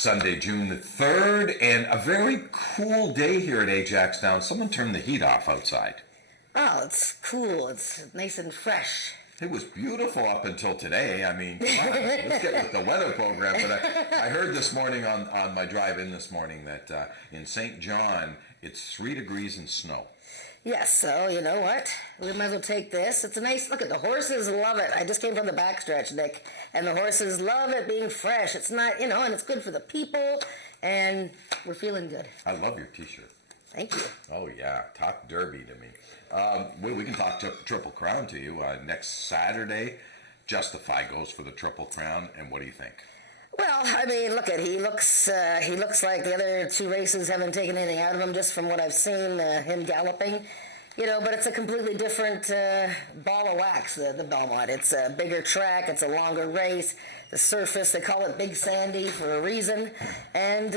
Sunday, June the 3rd, and a very cool day here at AJAX Down. Someone turned the heat off outside. Oh, it's cool. It's nice and fresh. It was beautiful up until today. I mean, come on, let's get with the weather program. But I heard this morning on my drive in this morning that in St. John, it's 3 degrees and snow. Yes, so you know what? We might as well take this. It's a nice, look at the horses love it. I just came from the backstretch, Nick, and the horses love it being fresh. It's not, and it's good for the people, and we're feeling good. I love your t-shirt. Thank you. Oh, yeah. Talk Derby to me. We can talk Triple Crown to you. Next Saturday, Justify goes for the Triple Crown, and what do you think? Well, I mean, he looks like the other two races haven't taken anything out of him, just from what I've seen, him galloping. But it's a completely different ball of wax, the Belmont. It's a bigger track, it's a longer race. The surface, they call it Big Sandy for a reason. And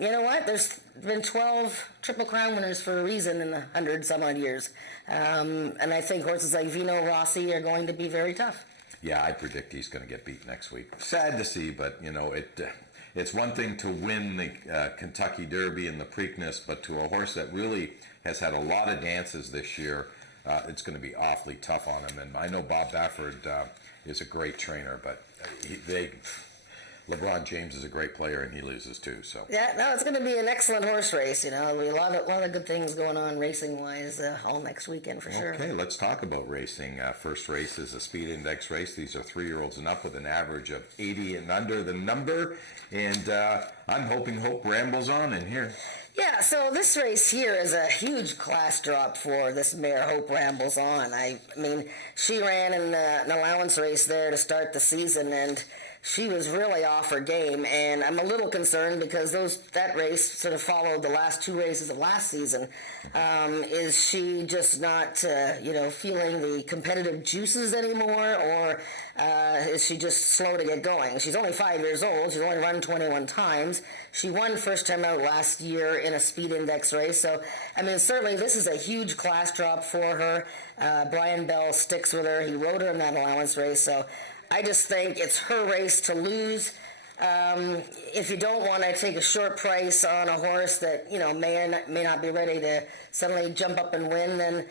you know what? There's been 12 Triple Crown winners for a reason in 100-some-odd years. And I think horses like Vino Rossi are going to be very tough. Yeah, I predict he's going to get beat next week. Sad to see, but, it's one thing to win the Kentucky Derby and the Preakness, but to a horse that really has had a lot of dances this year, it's going to be awfully tough on him. And I know Bob Bafford is a great trainer, but LeBron James is a great player, and he loses too. So yeah, no, it's going to be an excellent horse race. There'll be a lot of good things going on racing-wise all next weekend for sure. Okay, let's talk about racing. First race is a speed index race. These are 3-year-olds and up with an average of 80 and under the number. And I'm hoping Hope rambles on in here. Yeah, so this race here is a huge class drop for this mare, Hope Rambles On. I mean, she ran in an allowance race there to start the season, and she was really off her game, and I'm a little concerned because that race sort of followed the last 2 races of last season. Is she just not, feeling the competitive juices anymore, or is she just slow to get going? She's only 5 years old. She's only run 21 times. She won first time out last year in a speed index race. So, I mean, certainly this is a huge class drop for her. Brian Bell sticks with her. He rode her in that allowance race. So I just think it's her race to lose. If you don't want to take a short price on a horse that, may not be ready to suddenly jump up and win, then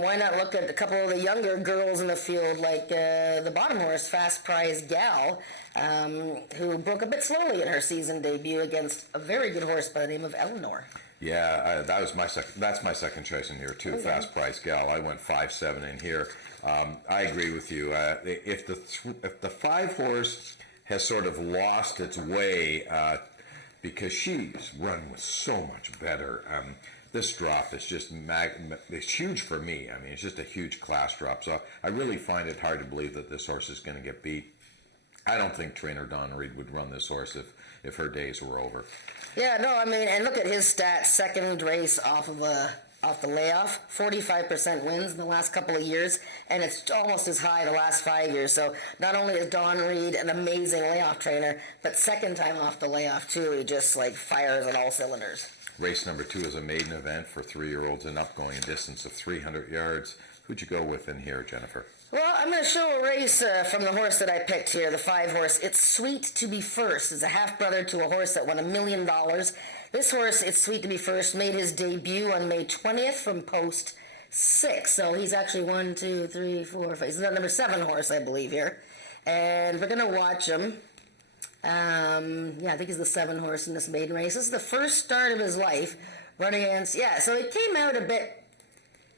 why not look at a couple of the younger girls in the field, like the bottom horse, Fast Prize Gal, who broke a bit slowly in her season debut against a very good horse by the name of Eleanor. Yeah, that's my second choice in here too. Okay. Fast Price Gal. I went 5-7 in here. I agree with you. If the 5 horse has sort of lost its way because she's run with so much better. This drop is just it's huge for me. I mean, it's just a huge class drop. So I really find it hard to believe that this horse is going to get beat. I don't think trainer Don Reed would run this horse if her days were over. Yeah, no, I mean, and look at his stats. Second race off the layoff, 45% wins in the last couple of years, and it's almost as high the last 5 years. So not only is Don Reed an amazing layoff trainer, but second time off the layoff too, he just fires on all cylinders. Race number 2 is a maiden event for 3-year-olds and up, going a distance of 300 yards. Who'd you go with in here, Jennifer? Well, I'm going to show a race from the horse that I picked here, the 5 horse. It's Sweet to Be First. It's a half-brother to a horse that won $1 million. This horse, It's Sweet to Be First, made his debut on May 20th from post 6. So he's actually 1, 2, 3, 4, 5. He's the number 7 horse, I believe, here. And we're going to watch him. I think he's the 7 horse in this maiden race. This is the first start of his life running against, so he came out a bit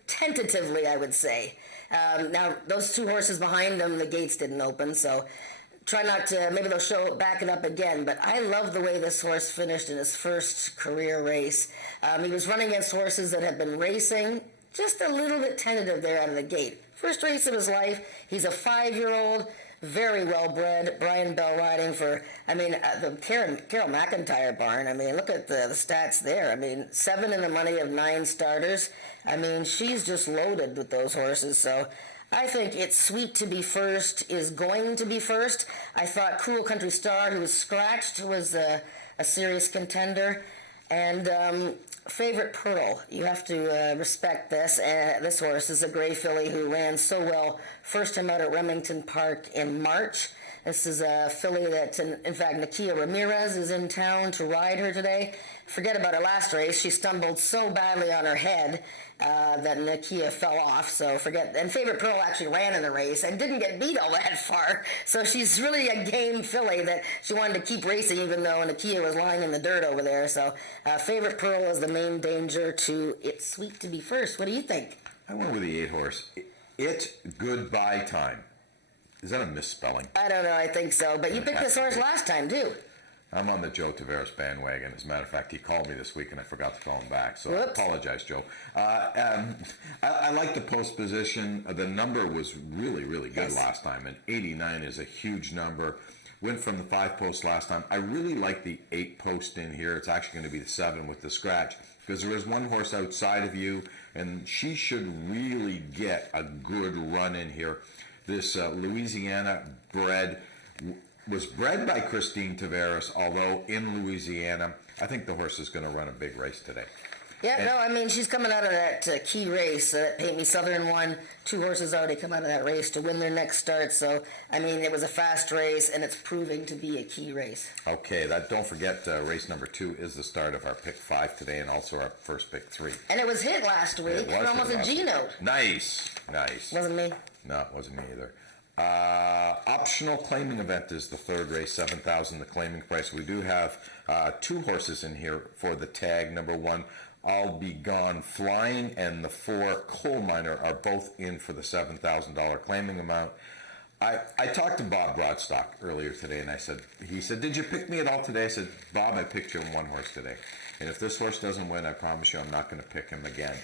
tentatively, I would say. Now, those 2 horses behind him, the gates didn't open, so try not to, maybe they'll back it up again, but I love the way this horse finished in his first career race. He was running against horses that had been racing, just a little bit tentative there out of the gate. First race of his life, he's a 5-year-old, very well bred. Brian Bell riding for, the Carol McIntyre barn. Look at the stats there. 7 in the money of 9 starters. She's just loaded with those horses. So I think It's Sweet to Be First is going to be first. I thought Cool Country Star, who was scratched, was a serious contender. And Favorite Pearl, you have to respect this. This horse is a gray filly who ran so well first time out at Remington Park in March. This is a filly that, in fact, Nakia Ramirez is in town to ride her today. Forget about her last race. She stumbled so badly on her head that Nakia fell off, so forget. And Favorite Pearl actually ran in the race and didn't get beat all that far, so she's really a game filly that she wanted to keep racing even though Nakia was lying in the dirt over there. So Favorite Pearl is the main danger to It's Sweet to Be First. What do you think? I went with the 8 horse. Goodbye Time. Is that a misspelling? I don't know, I think so, but you picked this horse last time too. I'm on the Joe Tavares bandwagon. As a matter of fact, he called me this week and I forgot to call him back. So Whoops. I apologize, Joe. I like the post position. The number was really, really good last time. And 89 is a huge number. Went from the 5 post last time. I really like the 8 post in here. It's actually going to be the 7 with the scratch. Because there is one horse outside of you. And she should really get a good run in here. This Louisiana bred was bred by Christine Tavares, although in Louisiana, I think the horse is going to run a big race today. Yeah, no, I mean, she's coming out of that key race. That Paint Me Southern won. 2 horses already come out of that race to win their next start. So, I mean, it was a fast race, and it's proving to be a key race. Okay, don't forget, race number 2 is the start of our pick 5 today, and also our first pick 3. And it was hit last week for almost a G-note. Nice. Wasn't me. No, it wasn't me either. Optional claiming event is the 3rd race, 7,000 the claiming price. We do have 2 horses in here for the tag. Number 1, I'll Be Gone Flying, and the 4 Coal Miner are both in for the $7,000 claiming amount. I talked to Bob Broadstock earlier today, and he said, did you pick me at all today? I said, Bob, I picked you on 1 horse today. And if this horse doesn't win, I promise you I'm not going to pick him again.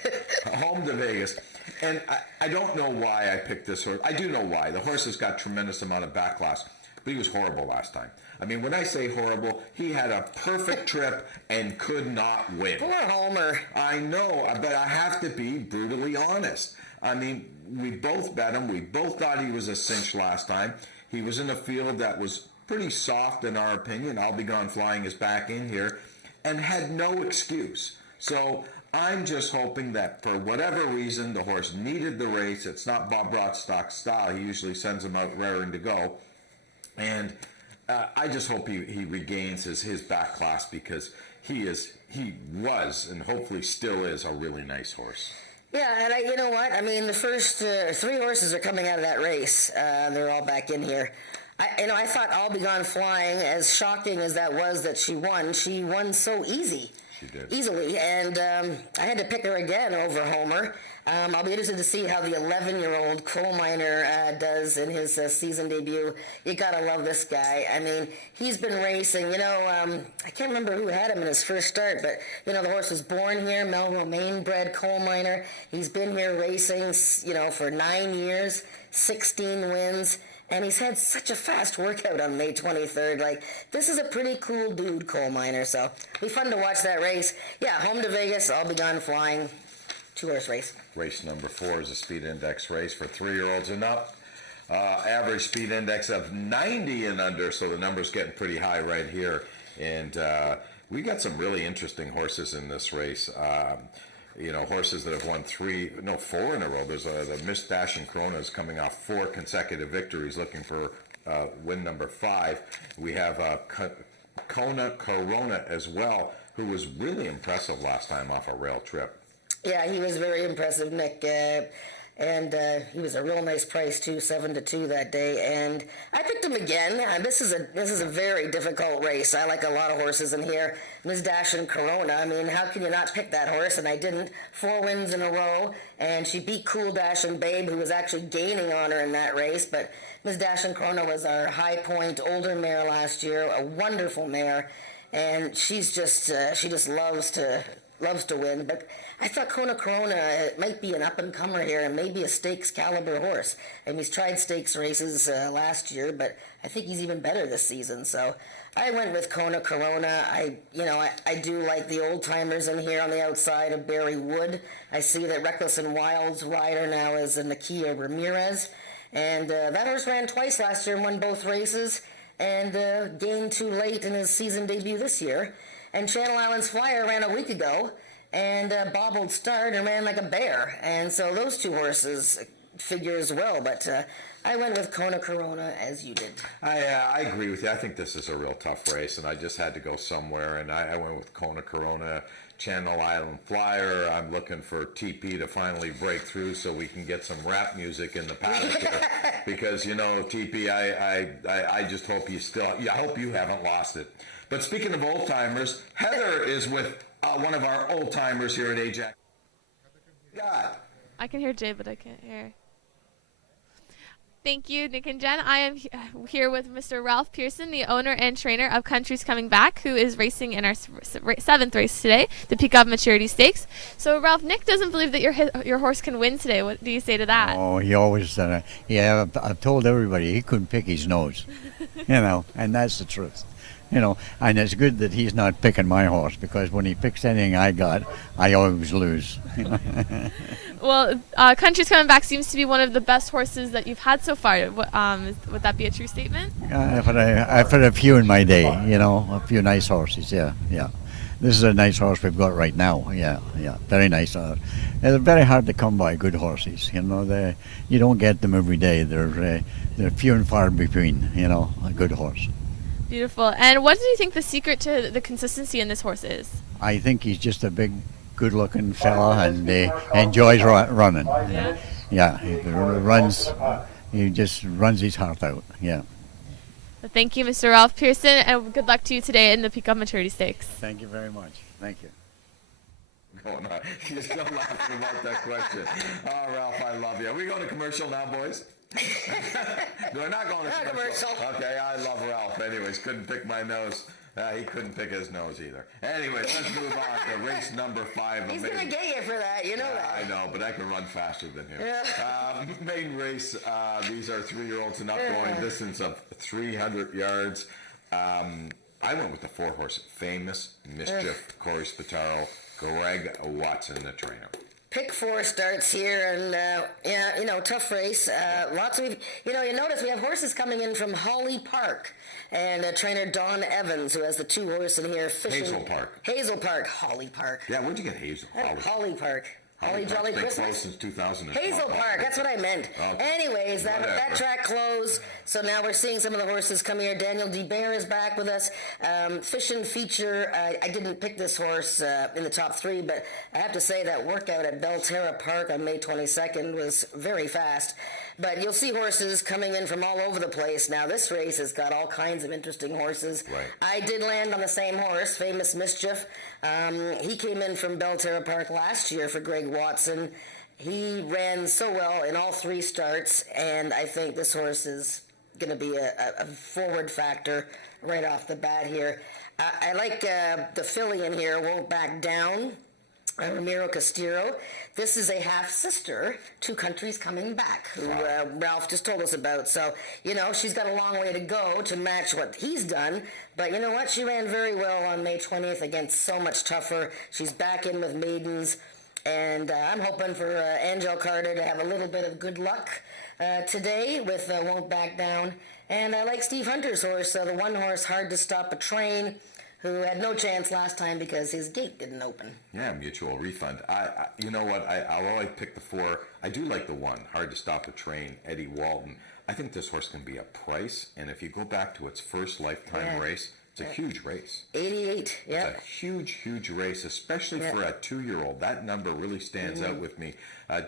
Home to Vegas. And I don't know why I picked this horse. I do know why. The horse has got tremendous amount of backlash, but he was horrible last time. I mean, when I say horrible, he had a perfect trip and could not win. Poor Homer. I know, but I have to be brutally honest. I mean, we both bet him. We both thought he was a cinch last time. He was in a field that was pretty soft in our opinion. I'll Be Gone Flying is back in here and had no excuse. So I'm just hoping that for whatever reason, the horse needed the race. It's not Bob Broadstock's style. He usually sends him out raring to go. And I just hope he regains his back class, because he was, and hopefully still is, a really nice horse. Yeah, and you know what? I mean, the first 3 horses are coming out of that race. They're all back in here. I thought I'll Be Gone Flying, as shocking as that was that she won so easily. And I had to pick her again over Homer. I'll be interested to see how the 11-year-old coal miner does in his season debut. You gotta love this guy. I mean, he's been racing. I can't remember who had him in his first start, but the horse was born here, Mel Romaine bred coal miner. He's been here racing, for 9 years, 16 wins. And he's had such a fast workout on May 23rd. This is a pretty cool dude, coal miner. So it'll be fun to watch that race. Yeah, home to Vegas. I'll Be Gone Flying. 2-horse race. Race number 4 is a speed index race for 3-year-olds and up. Average speed index of 90 and under, so the number's getting pretty high right here. And we got some really interesting horses in this race. Horses that have won 4 in a row. There's the Miss Dashin Kona is coming off 4 consecutive victories, looking for win number 5. We have Kona Corona as well, who was really impressive last time off a rail trip. Yeah, he was very impressive, Nick. And he was a real nice price too, 7-2 that day. And I picked him again. This is a very difficult race. I like a lot of horses in here. Ms. Dashin Corona. I mean, how can you not pick that horse? And I didn't. 4 wins in a row, and she beat Cool Dashin Babe, who was actually gaining on her in that race. But Ms. Dashin Corona was our high point older mare last year, a wonderful mare, and she just loves to win. But I thought Kona Corona might be an up-and-comer here and maybe a stakes caliber horse. And he's tried stakes races last year, but I think he's even better this season. So I went with Kona Corona. I do like the old-timers in here on the outside of Barry Wood. I see that Reckless and Wild's rider now is Nakia Ramirez. And that horse ran twice last year and won both races, and gained too late in his season debut this year. And Channelislandsflyer ran a week ago, and bobbled start and ran like a bear. And so those 2 horses figure as well. But I went with Kona Corona as you did. I agree with you. I think this is a real tough race, and I just had to go somewhere, and I went with Kona Corona, Channelislandsflyer. I'm looking for TP to finally break through so we can get some rap music in the paddock here. Because, TP, I just hope I hope you haven't lost it. But speaking of old timers, Heather is with one of our old timers here at AJAX. God. I can hear Jay, but I can't hear. Thank you, Nick and Jen. I am here with Mr. Ralph Pearson, the owner and trainer of Country's Coming Back, who is racing in our seventh race today, the Peak of Maturity Stakes. So, Ralph, Nick doesn't believe that your horse can win today. What do you say to that? Oh, he always I've told everybody he couldn't pick his nose, and that's the truth. And it's good that he's not picking my horse, because when he picks anything I got, I always lose. Well, Country's Coming Back seems to be one of the best horses that you've had so far. Would that be a true statement? I've had a few in my day, a few nice horses, yeah. This is a nice horse we've got right now, yeah, very nice. They're very hard to come by, good horses, you don't get them every day. They're few and far between, a good horse. Beautiful. And what do you think the secret to the consistency in this horse is? I think he's just a big, good-looking fella, and enjoys running. Yeah, he just runs his heart out, yeah. Well, thank you, Mr. Ralph Pearson, and good luck to you today in the Peak of Maturity Stakes. Thank you very much. Thank you. Going on. You're still laughing about that question. Oh, Ralph, I love you. Are we going to commercial now, boys? We're not going to commercial. Okay, I love Ralph. Anyways, couldn't pick my nose. He couldn't pick his nose either. Anyways, let's move on to race number 5. He's going to get you for that, that. I know, but I can run faster than him. Yeah. Main race, these are 3-year-olds and up, going distance of 300 yards. I went with the 4-horse, Famous, Mischief, Cory, Spataro, Greg Watson, the trainer. Pick 4 starts here, and tough race. Lots of, you notice we have horses coming in from Holly Park, and trainer Don Evans, who has the 2 horses in here. Hazel Park, Holly Park. Yeah, where'd you get Hazel? Holly Park. Holly Jolly Christmas. Since 2000. Hazel Park, that's what I meant. Okay. Anyways, that track closed, so now we're seeing some of the horses come here. Daniel DeBear is back with us. Fishin feature, I didn't pick this horse in the top 3, but I have to say that workout at Belterra Park on May 22nd was very fast. But you'll see horses coming in from all over the place. Now, this race has got all kinds of interesting horses. Right. I did land on the same horse, Famous Mischief. He came in from Belterra Park last year for Greg Watson. He ran so well in all 3 starts, and I think this horse is going to be a forward factor right off the bat here. I like the filly in here, Won't Back Down. Ramiro Castillo. This is a half-sister to Country's Coming Back, who Ralph just told us about. So, she's got a long way to go to match what he's done. But you know what? She ran very well on May 20th against so much tougher. She's back in with maidens. And I'm hoping for Angel Carter to have a little bit of good luck today with Won't Back Down. And I like Steve Hunter's horse, the 1-horse Hardtostopatrain, who had no chance last time because his gate didn't open. Yeah, mutual refund. You know what? Although I picked the 4, I do like the 1, Hardtostopatrain, Eddie Walton. I think this horse can be a price, and if you go back to its first lifetime race, it's a huge race. 88, yeah. It's a huge, huge race, especially for a 2-year-old. That number really stands out with me.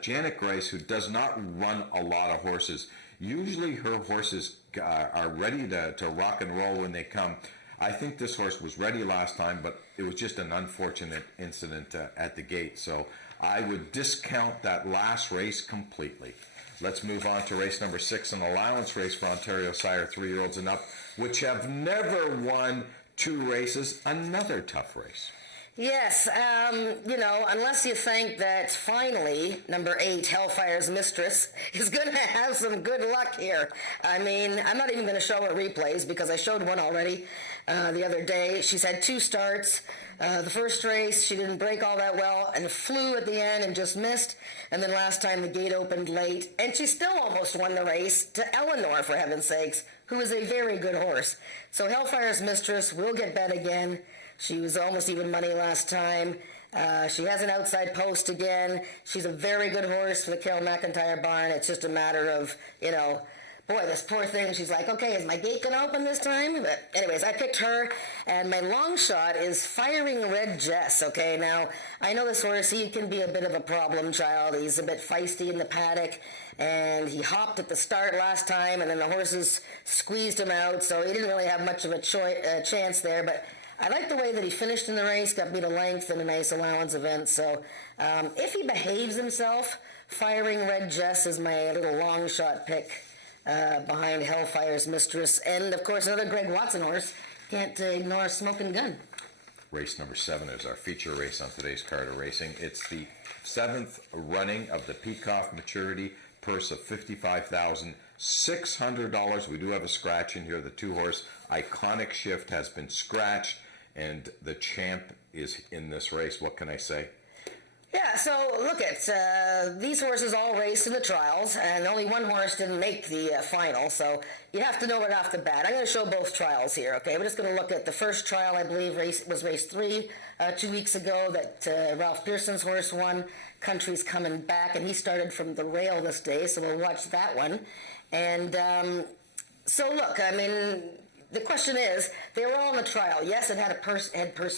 Janet Grice, who does not run a lot of horses, usually her horses are ready to rock and roll when they come. I think this horse was ready last time, but it was just an unfortunate incident at the gate. So I would discount that last race completely. Let's move on to race number 6, an allowance race for Ontario Sire 3-year-olds and up, which have never won 2 races. Another tough race. Yes, unless you think that finally, number 8, Hellfire's Mistress, is going to have some good luck here. I mean, I'm not even going to show her replays because I showed one already the other day. She's had 2 starts. The first race, she didn't break all that well and flew at the end and just missed. And then last time the gate opened late, and she still almost won the race to Eleanor, for heaven's sakes, who is a very good horse. So Hellfire's Mistress will get bet again. She was almost even money last time. She has an outside post again. She's a very good horse for the Carol McIntyre barn. It's just a matter of, boy, this poor thing, she's like, okay, is my gate going to open this time? But anyways, I picked her, and my long shot is Firing Red Jess, okay? Now, I know this horse, he can be a bit of a problem child. He's a bit feisty in the paddock, and he hopped at the start last time, and then the horses squeezed him out, so he didn't really have much of a chance there, but I like the way that he finished in the race, got beat a length in a nice allowance event, so if he behaves himself, Firing Red Jess is my little long shot pick. Behind Hellfire's Mistress, and of course another Greg Watson horse. Can't ignore Smoking Gun. Race number 7 is our feature race on today's card of racing. It's the 7th running of the Peacock Maturity purse of $55,600. We do have a scratch in here. The 2-horse Iconic Shift has been scratched, and the champ is in this race. What can I say? Yeah, so look at these horses all raced in the trials, and only one horse didn't make the final, so you have to know it off the bat. I'm going to show both trials here, okay? We're just going to look at the first trial, I believe, was race 3 2 weeks ago that Ralph Pearson's horse won. Country's Coming Back, and he started from the rail this day, so we'll watch that one. And so look, I mean, the question is, they were all in the trial. Yes, it had purse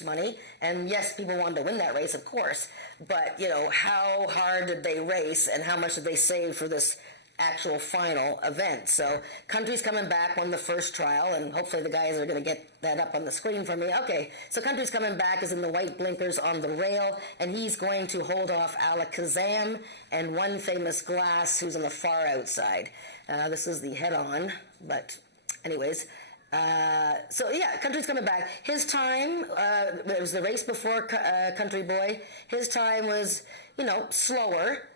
money, and yes, people wanted to win that race, of course. But, how hard did they race, and how much did they save for this actual final event? So, Country's Coming Back won the first trial, and hopefully the guys are going to get that up on the screen for me. Okay, so Country's Coming Back is in the white blinkers on the rail, and he's going to hold off Alakazam and One Famous Glass, who's on the far outside. This is the head-on, but anyways... Country's Coming Back. His time, it was the race before Country Boy. His time was, slower.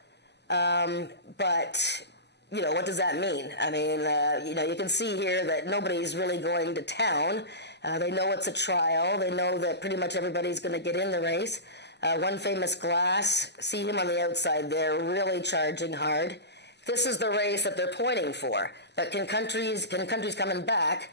But, what does that mean? I mean, you can see here that nobody's really going to town. They know it's a trial. They know that pretty much everybody's going to get in the race. One Famous Glass, see him on the outside there, really charging hard. This is the race that they're pointing for. But can Country's Coming Back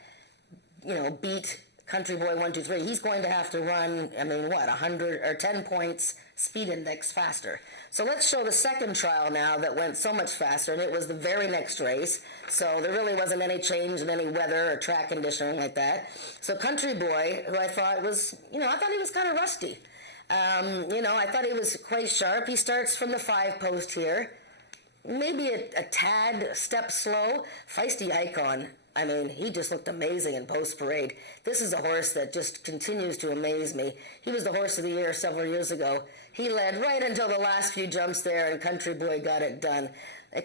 beat Country Boy 1, 2, 3. He's going to have to run, 100 or 10 points speed index faster. So let's show the second trial now that went so much faster, and it was the very next race. So there really wasn't any change in any weather or track conditioning like that. So Country Boy, who I thought was, I thought he was kind of rusty. I thought he was quite sharp. He starts from the 5 post here. Maybe a tad step slow. Feisty Icon. He just looked amazing in post-parade. This is a horse that just continues to amaze me. He was the horse of the year several years ago. He led right until the last few jumps there, and Country Boy got it done.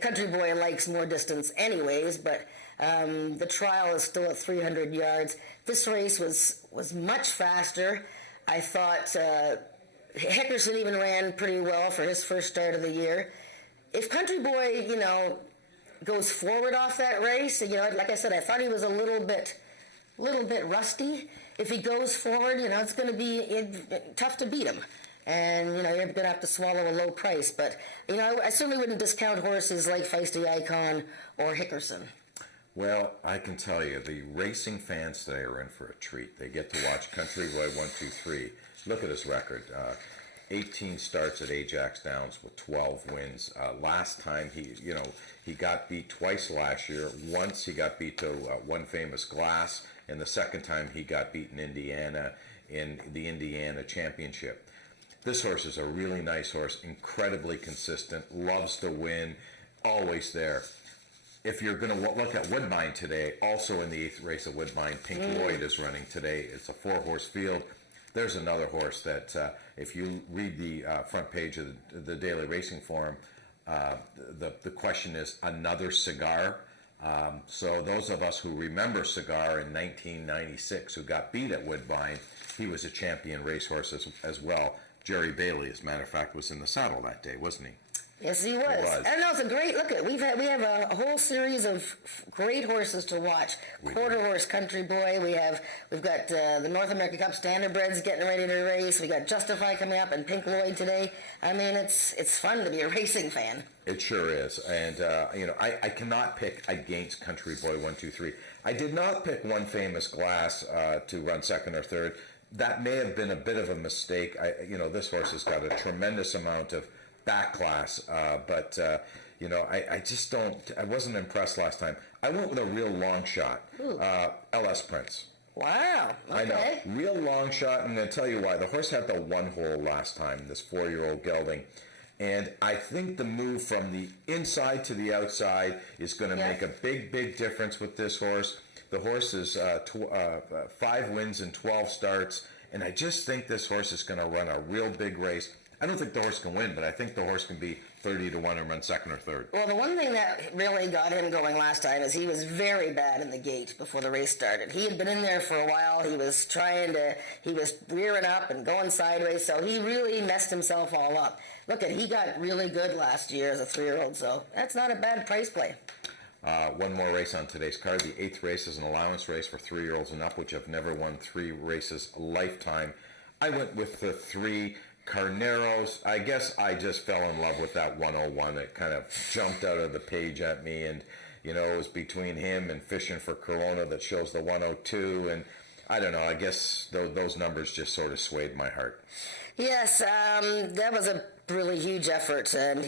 Country Boy likes more distance anyways, but the trial is still at 300 yards. This race was much faster. I thought Hickerson even ran pretty well for his first start of the year. If Country Boy, goes forward off that race, like I said, I thought he was a little bit rusty. If he goes forward, it's going to be tough to beat him. And, you're going to have to swallow a low price. But, I certainly wouldn't discount horses like Feisty Icon or Hickerson. Well, I can tell you, the racing fans today are in for a treat. They get to watch Country Boy 1, 2, 3. Look at his record. 18 starts at AJAX Downs with 12 wins. Last time he got beat twice last year. Once he got beat to One Famous Glass, and the second time he got beat in Indiana in the Indiana Championship. This horse is a really nice horse, incredibly consistent, loves to win, always there. If you're going to look at Woodbine today, also in the 8th race of Woodbine, Pink Lloyd is running today. It's a 4-horse field. There's another horse that, if you read the front page of the Daily Racing Forum, the question is another Cigar. So those of us who remember Cigar in 1996, who got beat at Woodbine, he was a champion racehorse as well. Jerry Bailey, as a matter of fact, was in the saddle that day, wasn't he? Yes, he was. I don't know, it's a great look. We have a whole series of great horses to watch. Quarter Horse Country Boy. We've got the North American Cup Standardbreds getting ready to race. We got Justify coming up and Pink Lloyd today. It's fun to be a racing fan. It sure is, and I cannot pick against Country Boy 1, 2, 3. I did not pick One Famous Glass to run second or third. that may have been a bit of a mistake. This horse has got a tremendous amount of back class, but I just don't. I wasn't impressed last time. I went with a real long shot, LS Prince. Wow. Okay. I know, real long shot. I'm going to tell you why. The horse had the one hole last time. This 4-year-old gelding. And I think the move from the inside to the outside is going to make a big, big difference with this horse. The horse is 5 wins and 12 starts, and I just think this horse is going to run a real big race. I don't think the horse can win, but I think the horse can be 30-1 and run second or third. Well, the one thing that really got him going last time is he was very bad in the gate before the race started. He had been in there for a while. He was rearing up and going sideways, so he really messed himself all up. He got really good last year as a 3-year-old, so that's not a bad price play. One more race on today's card. The 8th race is an allowance race for 3-year-olds and up, which have never won 3 races a lifetime. I went with the 3 Carneros. I guess I just fell in love with that 101. It kind of jumped out of the page at me, and it was between him and Fishin for Corona that shows the 102, and I don't know. I guess those numbers just sort of swayed my heart. Yes, that was a really huge effort, and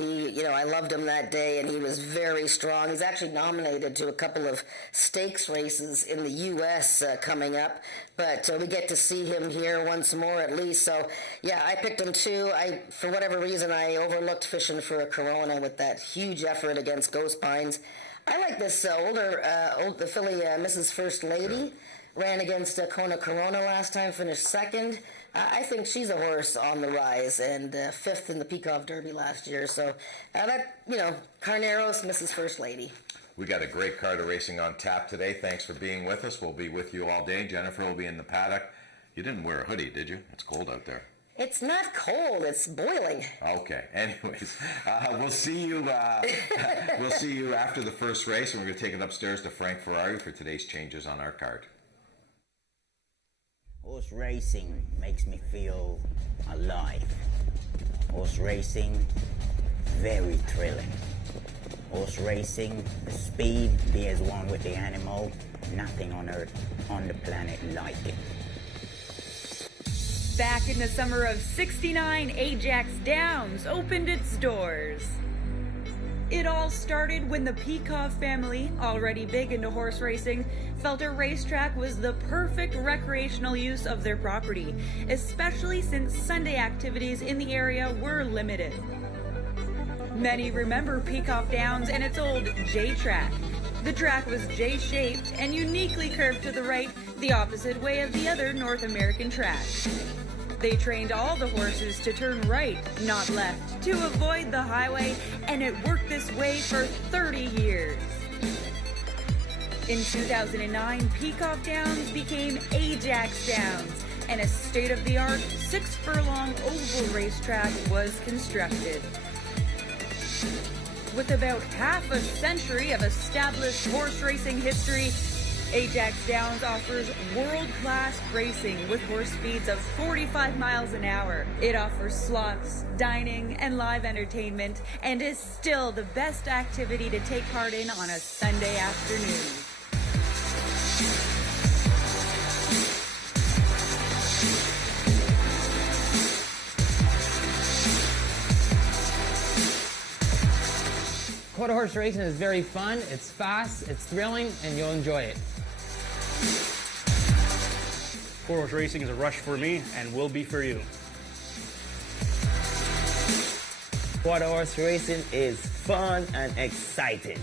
I loved him that day, and he was very strong. He's actually nominated to a couple of stakes races in the U.S. Coming up, but we get to see him here once more at least. So, yeah, I picked him too. For whatever reason, I overlooked Fishin for a Corona with that huge effort against Ghost Pines. I like this the filly Mrs. First Lady. Ran against Kona Corona last time, finished second. I think she's a horse on the rise, and 5th in the Peacock Derby last year. So Carneros, Mrs. First Lady. We got a great card of racing on tap today. Thanks for being with us. We'll be with you all day. Jennifer will be in the paddock. You didn't wear a hoodie, did you? It's cold out there. It's not cold. It's boiling. Okay. Anyways, we'll see you. We'll see you after the first race, and we're going to take it upstairs to Frank Ferrari for today's changes on our card. Horse racing makes me feel alive. Horse racing, very thrilling. Horse racing, the speed, be as one with the animal, nothing on earth, on the planet like it. Back in the summer of '69, AJAX Downs opened its doors. It all started when the Peacock family, already big into horse racing, felt a racetrack was the perfect recreational use of their property, especially since Sunday activities in the area were limited. Many remember Peacock Downs and its old J-track. The track was J-shaped and uniquely curved to the right, the opposite way of the other North American tracks. They trained all the horses to turn right, not left, to avoid the highway, and it worked this way for 30 years. In 2009, Peacock Downs became AJAX Downs, and a state-of-the-art 6-furlong oval racetrack was constructed. With about half a century of established horse racing history, AJAX Downs offers world-class racing with horse speeds of 45 miles an hour. It offers slots, dining, and live entertainment, and is still the best activity to take part in on a Sunday afternoon. Quarter horse racing is very fun, it's fast, it's thrilling, and you'll enjoy it. Quarter horse racing is a rush for me and will be for you. Quarter horse racing is fun and exciting.